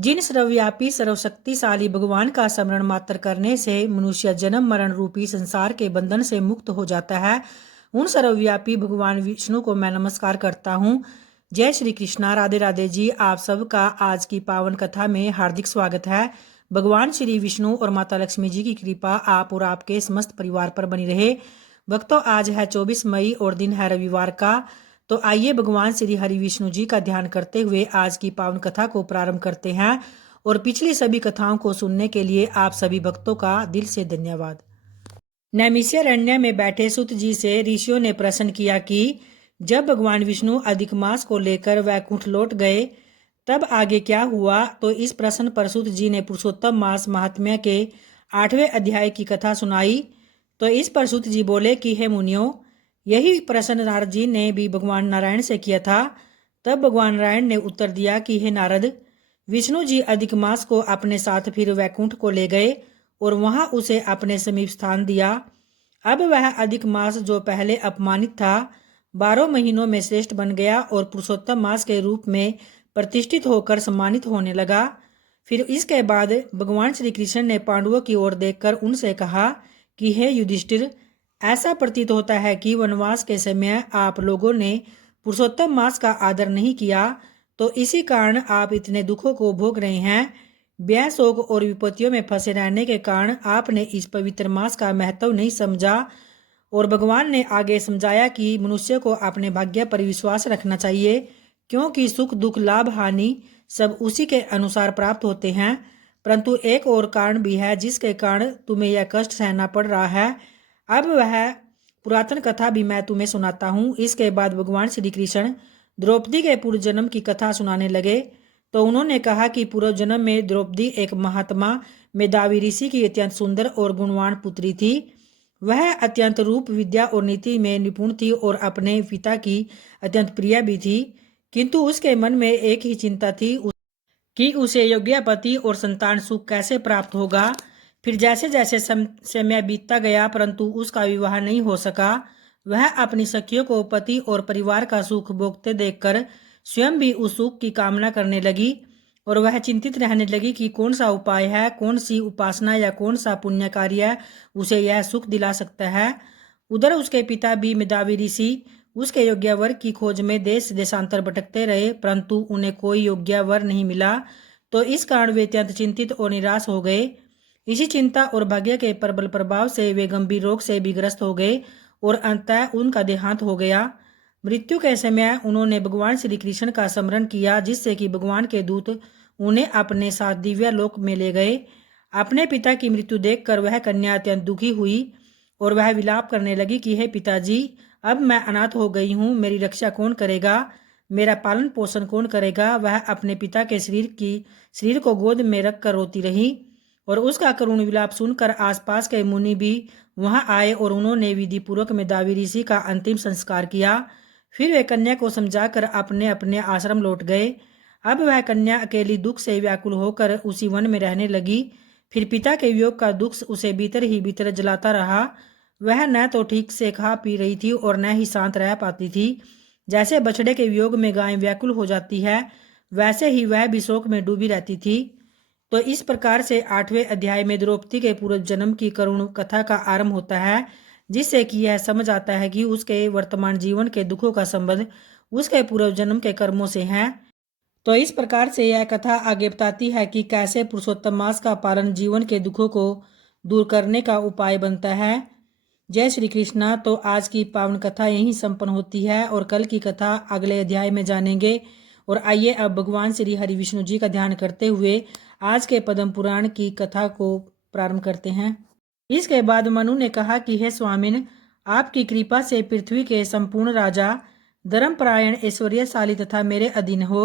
जिन सर्वव्यापी सर्वशक्तिशाली भगवान का स्मरण मात्र करने से मनुष्य जन्म मरण रूपी संसार के बंधन से मुक्त हो जाता है, उन सर्वव्यापी भगवान विष्णु को मैं नमस्कार करता हूँ। जय श्री कृष्णा, राधे राधे जी। आप सबका आज की पावन कथा में हार्दिक स्वागत है। भगवान श्री विष्णु और माता लक्ष्मी जी की कृपा आप और आपके समस्त परिवार पर बनी रहे। भक्तों, आज है 24 मई और दिन है रविवार का। तो आइए भगवान श्री हरि विष्णु जी का ध्यान करते हुए आज की पावन कथा को प्रारंभ करते हैं। और पिछली सभी कथाओं को सुनने के लिए आप सभी भक्तों का दिल से धन्यवाद। नैमिषारण्य में बैठे सुत जी से ऋषियों ने प्रश्न किया कि जब भगवान विष्णु अधिक मास को लेकर वैकुंठ लौट गए तब आगे क्या हुआ। तो इस प्रश्न पर सुत जी ने पुरुषोत्तम मास महात्म्य के 8वें अध्याय की कथा सुनाई। तो इस पर सुत जी बोले कि हे मुनियों, यही प्रश्न नारद जी ने भी भगवान नारायण से किया था। तब भगवान नारायण ने उत्तर दिया कि हे नारद, विष्णु जी अधिक मास को अपने साथ फिर वैकुंठ को ले गए और वहां उसे अपने समीप स्थान दिया। अब वह अधिक मास जो पहले अपमानित था 12 महीनों में श्रेष्ठ बन गया और पुरुषोत्तम मास के रूप में प्रतिष्ठित होकर सम्मानित होने लगा। फिर इसके बाद भगवान श्री कृष्ण ने पांडवों की ओर देखकर उनसे कहा कि हे युधिष्ठिर, ऐसा प्रतीत होता है कि वनवास के समय आप लोगों ने पुरुषोत्तम मास का आदर नहीं किया, तो इसी कारण आप इतने दुखों को भोग रहे हैं। व्यय, शोक और विपत्तियों में फंसे रहने के कारण आपने इस पवित्र मास का महत्व नहीं समझा। और भगवान ने आगे समझाया कि मनुष्य को अपने भाग्य पर विश्वास रखना चाहिए, क्योंकि सुख दुख लाभ हानि सब उसी के अनुसार प्राप्त होते हैं। परंतु एक और कारण भी है जिसके कारण तुम्हें यह कष्ट सहना पड़ रहा है। अब वह पुरातन कथा भी मैं तुम्हें सुनाता हूँ। इसके बाद भगवान श्री कृष्ण द्रौपदी के पूर्व जन्म की कथा सुनाने लगे। तो उन्होंने कहा कि पूर्व जन्म में द्रौपदी एक महात्मा मेधावी ऋषि की अत्यंत सुंदर और गुणवान पुत्री थी। वह अत्यंत रूप, विद्या और नीति में निपुण थी और अपने पिता की अत्यंत प्रिय भी थी। किंतु उसके मन में एक ही चिंता थी कि उसे योग्य पति और संतान सुख कैसे प्राप्त होगा। फिर जैसे जैसे समय बीतता गया परंतु उसका विवाह नहीं हो सका। वह अपनी सखियों को पति और परिवार का सुख भोगते देखकर स्वयं भी उस सुख की कामना करने लगी और वह चिंतित रहने लगी कि कौन सा उपाय है, कौन सी उपासना या कौन सा पुण्य कार्य उसे यह सुख दिला सकता है। उधर उसके पिता भी मेधावी ऋषि उसके योग्य वर की खोज में देश देशांतर भटकते रहे, परंतु उन्हें कोई योग्य वर नहीं मिला। तो इस कारण वे अत्यंत चिंतित और निराश हो गए। इसी चिंता और भाग्य के प्रबल प्रभाव से वे गंभीर रोग से भी ग्रस्त हो गए और अंततः उनका देहांत हो गया। मृत्यु के समय उन्होंने भगवान श्री कृष्ण का स्मरण किया, जिससे कि भगवान के दूत उन्हें अपने साथ दिव्य लोक में ले गए। अपने पिता की मृत्यु देखकर वह कन्या अत्यंत दुखी हुई और वह विलाप करने लगी कि हे पिताजी, अब मैं अनाथ हो गई हूँ, मेरी रक्षा कौन करेगा, मेरा पालन पोषण कौन करेगा। वह अपने पिता के शरीर को गोद में रखकर रोती रही और उसका करुण विलाप सुनकर आसपास के मुनि भी वहां आए और उन्होंने विधि पूर्वक मेधावी ऋषि का अंतिम संस्कार किया। फिर वे कन्या को समझाकर अपने अपने आश्रम लौट गए। अब वह कन्या अकेली दुख से व्याकुल होकर उसी वन में रहने लगी। फिर पिता के वियोग का दुख उसे भीतर ही भीतर जलाता रहा। वह न तो ठीक से खा पी रही थी और न ही शांत रह पाती थी। जैसे बछड़े के वियोग में गाय व्याकुल हो जाती है, वैसे ही वह भी शोक में डूबी रहती थी। तो इस प्रकार से 8वें अध्याय में द्रौपदी के पूर्व जन्म की करुण कथा का आरंभ होता है, जिससे कि यह समझ आता है कि उसके वर्तमान जीवन के दुखों का संबंध उसके पूर्व जन्म के कर्मों से है। तो इस प्रकार से यह कथा आगे बताती है कि कैसे पुरुषोत्तम मास का पालन जीवन के दुखों को दूर करने का उपाय बनता है। जय श्री कृष्णा। तो आज की पावन कथा यहीं संपन्न होती है और कल की कथा अगले अध्याय में जानेंगे। और आइए अब भगवान श्री हरि विष्णु जी का ध्यान करते हुए आज के पद्म पुराण की कथा को प्रारंभ करते हैं। इसके बाद मनु ने कहा कि हे स्वामिन, आपकी कृपा से पृथ्वी के संपूर्ण राजा धर्मपरायण ऐश्वर्यशाली तथा मेरे अधीन हो।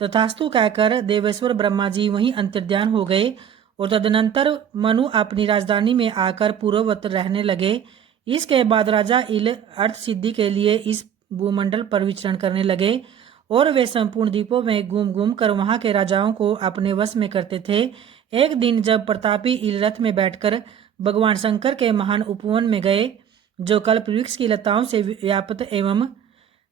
तथास्तु कहकर देवेश्वर ब्रह्मा जी वहीं अंतर्ध्यान हो गए और तदनंतर मनु अपनी राजधानी में आकर पूर्ववत रहने लगे। इसके बाद राजा इल अर्थ सिद्धि के लिए इस भूमंडल पर विचरण करने लगे और वे संपूर्ण द्वीपों में घूम घूम कर वहां के राजाओं को अपने वश में करते थे। एक दिन जब प्रतापी इल रथ में बैठकर भगवान शंकर के महान उपवन में गए, जो कल्प वृक्ष की लताओं से व्याप्त एवं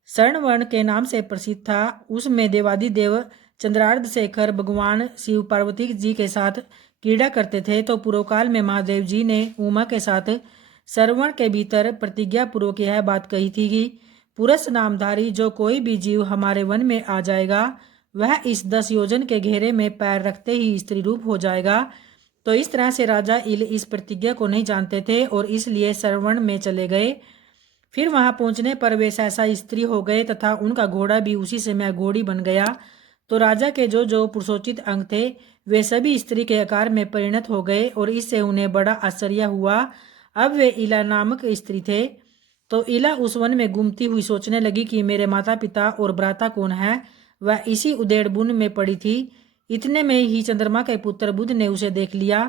स्वर्णवर्ण के नाम से प्रसिद्ध था, उसमें देवादिदेव चंद्रार्ध शेखर भगवान शिव पार्वती जी के साथ क्रीड़ा करते थे, तो पूर्वकाल में महादेव जी ने उमा के साथ श्रवण के भीतर प्रतिज्ञा पूर्वक यह बात कही थी कि पुरुष नामधारी जो कोई भी जीव हमारे वन में आ जाएगा वह इस 10 योजन के घेरे में पैर रखते ही स्त्री रूप हो जाएगा। तो इस तरह से राजा इल इस प्रतिज्ञा को नहीं जानते थे और इसलिए श्रवण में चले गए। फिर वहां पहुंचने पर वे सहसा स्त्री हो गए तथा उनका घोड़ा भी उसी समय घोड़ी बन गया। तो राजा के जो जो पुरुषोचित अंग थे वे सभी स्त्री के आकार में परिणत हो गए और इससे उन्हें बड़ा आश्चर्य हुआ। अब वे इला नामक स्त्री थे। तो इला उस वन में घूमती हुई सोचने लगी कि मेरे माता पिता और भ्राता कौन है। वह इसी उदेड़ बुन में पड़ी थी। इतने में ही चंद्रमा के पुत्र बुध ने उसे देख लिया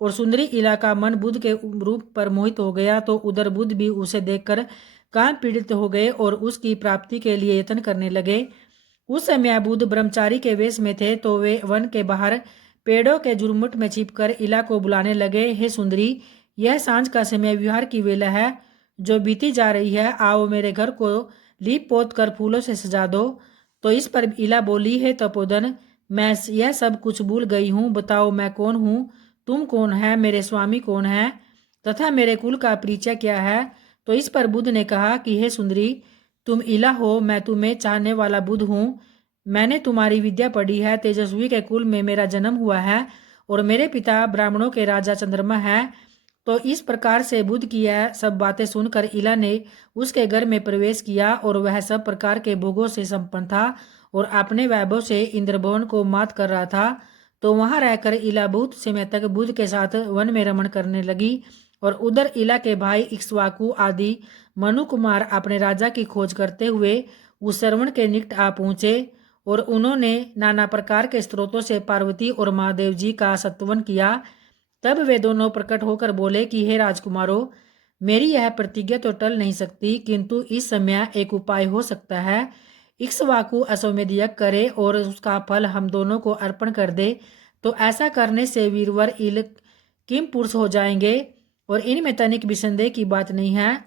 और सुंदरी इला का मन बुध के रूप पर मोहित हो गया। तो उधर बुध भी उसे देखकर काम पीड़ित हो गए और उसकी प्राप्ति के लिए यत्न करने लगे। उस समय बुध ब्रह्मचारी के वेश में थे, तो वे वन के बाहर पेड़ों के झुरमुट में छिपकर इला को बुलाने लगे, हे सुंदरी, यह सांझ का समय विहार की वेला है जो बीती जा रही है। आओ मेरे घर को लीप पोत कर फूलों से सजा दो। तो इस पर इला बोली, है तपोधन, मैं यह सब कुछ भूल गई हूँ। बताओ मैं कौन हूँ, तुम कौन है, मेरे स्वामी कौन है तथा मेरे कुल का परिचय क्या है। तो इस पर बुध ने कहा कि हे सुंदरी, तुम इला हो, मैं तुम्हें चाहने वाला बुध हूँ। मैंने तुम्हारी विद्या पढ़ी है, तेजस्वी के कुल में मेरा जन्म हुआ है और मेरे पिता ब्राह्मणों के राजा चंद्रमा है। तो इस प्रकार से बुध की यह सब बातें सुनकर इला ने उसके घर में प्रवेश किया और वह सब प्रकार के भोगों से संपन्न था और अपने वैभव से इंद्रभवन को मात कर रहा था। तो वहां रहकर इला बहुत समय तक बुध के साथ वन में रमण करने लगी और उधर इला के भाई इक्ष्वाकु आदि मनु कुमार अपने राजा की खोज करते हुए उस श्रवण के निकट आ पहुंचे और उन्होंने नाना प्रकार के स्रोतों से पार्वती और महादेव जी का सत्वन किया। तब वे दोनों प्रकट होकर बोले कि हे राजकुमारों, मेरी यह प्रतिज्ञा तो टल नहीं सकती, किंतु इस समय एक उपाय हो सकता है। इक्ष्वाकु अश्वमेध यज्ञ करे और उसका फल हम दोनों को अर्पण कर दे, तो ऐसा करने से वीरवर इल किम पुरुष हो जाएंगे और इनमें तनिक भी संदेह की बात नहीं है।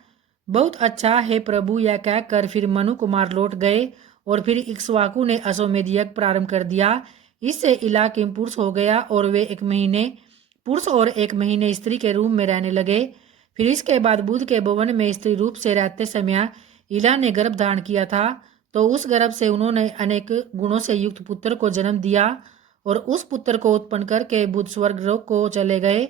बहुत अच्छा है प्रभु, यह कहकर फिर मनु कुमार लौट गए और फिर इक्ष्वाकु ने अश्वमेध यज्ञ प्रारंभ कर दिया। इससे इला किम पुरुष हो गया और वे 1 महीने पुरुष और 1 महीने स्त्री के रूप में रहने लगे। फिर इसके बाद बुध के भवन में स्त्री रूप से रहते समय इला ने गर्भ धारण किया था। तो उस गर्भ से उन्होंने अनेक गुणों से युक्त पुत्र को जन्म दिया और उस पुत्र को उत्पन्न करके बुध स्वर्ग लोक को चले गए।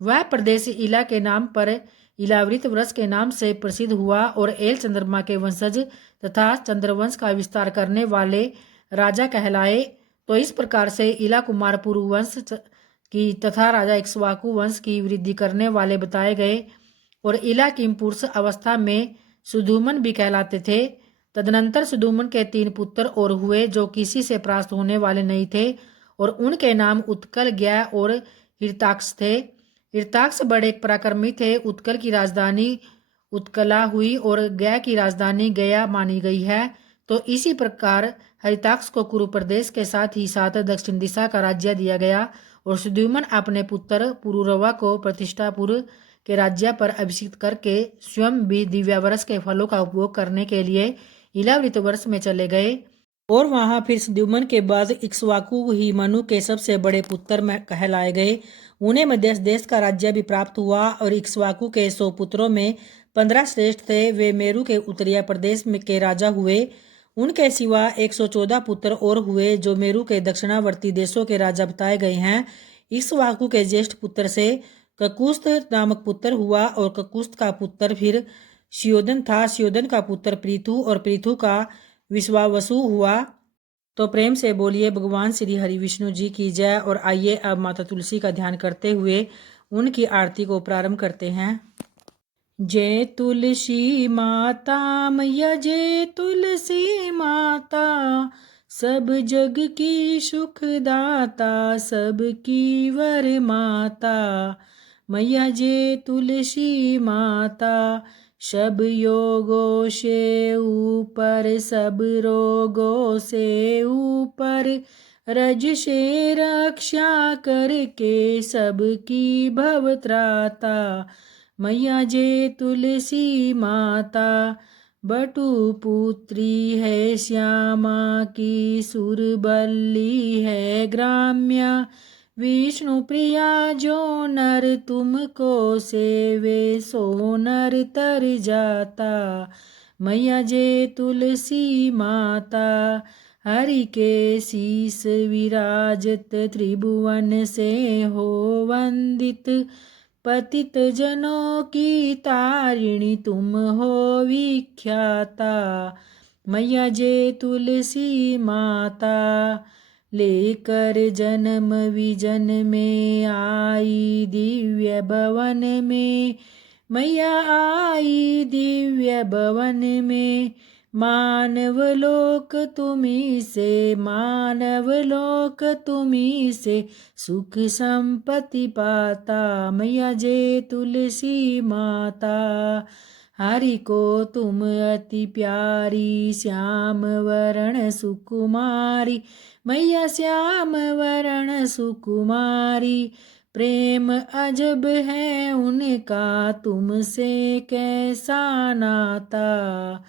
वह प्रदेश इला के नाम पर इलावृत वृक्ष के नाम से प्रसिद्ध हुआ और एल चंद्रमा के वंशज तथा चंद्रवंश का विस्तार करने वाले राजा कहलाए। तो इस प्रकार से इला कुमार पुरु वंश की तथा राजा इक्ष्वाकु वंश की वृद्धि करने वाले बताए गए और इला किम पुरुष अवस्था में सुधुमन भी कहलाते थे। तदनंतर सुधुमन के 3 पुत्र और हुए जो किसी से प्राप्त होने वाले नहीं थे और उनके नाम उत्कल, ज्ञ और हिरताक्ष थे। हिरताक्ष बड़े पराक्रमी थे। उत्कल की राजधानी उत्कला हुई और गया की राजधानी गया मानी गई है। तो इसी प्रकार हरिताक्ष को कुरु प्रदेश के साथ ही साथ दक्षिण दिशा का राज्य दिया गया और सुद्युमन अपने पुत्र पुरुरवा को प्रतिष्ठापुर के राज्य पर अभिषिक्त करके स्वयं भी दिव्य वर्ष के फलों का उपभोग करने के लिए इलावृत वर्ष में चले गए और वहां फिर सुद्युमन के बाद इक्ष्वाकु ही मनु के सबसे बड़े पुत्र में कहलाए गए। उन्हें मध्य देश का राज्य भी प्राप्त हुआ और इक्ष्वाकु के 100 पुत्रों में 15 श्रेष्ठ थे। वे मेरु के उत्तरीय प्रदेश में के राजा हुए। उनके सिवा 114 पुत्र और हुए जो मेरु के दक्षिणावर्ती देशों के राजा बताए गए हैं। इक्ष्वाकु के ज्येष्ठ पुत्र से ककुस्थ नामक पुत्र हुआ और ककुस्थ का पुत्र फिर शियोदन था। शियोदन का पुत्र पृथु और पृथु का विश्वावसु हुआ। तो प्रेम से बोलिए भगवान श्री हरि विष्णु जी की जय। और आइए अब माता तुलसी का ध्यान करते हुए उनकी आरती को प्रारंभ करते हैं। जय तुलसी माता मैया, जय तुलसी माता, सब जग की सुखदाता, सबकी वर माता। मैया जय तुलसी माता, सब योगों से ऊपर, सब रोगों से ऊपर, रज से रक्षा करके सबकी भवत्राता। मैया जय तुलसी माता, बटुपुत्री है श्यामा की सुरबल्ली है ग्राम्या। विष्णु प्रिया जो नर तुमको सेवे सो नर तर जाता। मैया जे तुलसी माता हरि के शीस विराजत त्रिभुवन से हो वंदित। पतित जनों की तारिणी तुम हो विख्याता। मैया जे तुलसी माता लेकर जन्म विजन में आई दिव्य भवन में। मैया आई दिव्य भवन में। मानव लोक तुम्ही से मानव लोक तुम्ही से सुख संपत्ति पाता। मैया जे तुलसी माता हरि को तुम अति प्यारी। श्याम वरण सुकुमारी मैया श्याम वरण सुकुमारी। प्रेम अजब है उनका तुमसे कैसा नाता।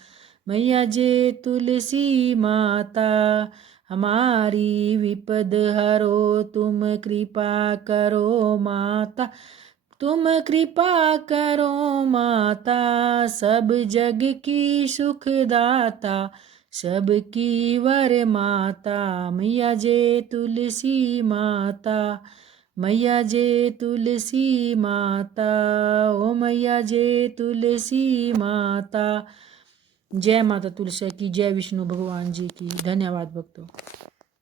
मैया जे तुलसी माता हमारी विपद हरो तुम कृपा करो माता। तुम कृपा करो माता सब जग की सुखदाता सबकी वर माता। मैया जे तुलसी माता मैया जे तुलसी माता ओ मैया जे तुलसी माता। जय माता तुलसी की, जय विष्णु भगवान जी की। धन्यवाद भक्तों।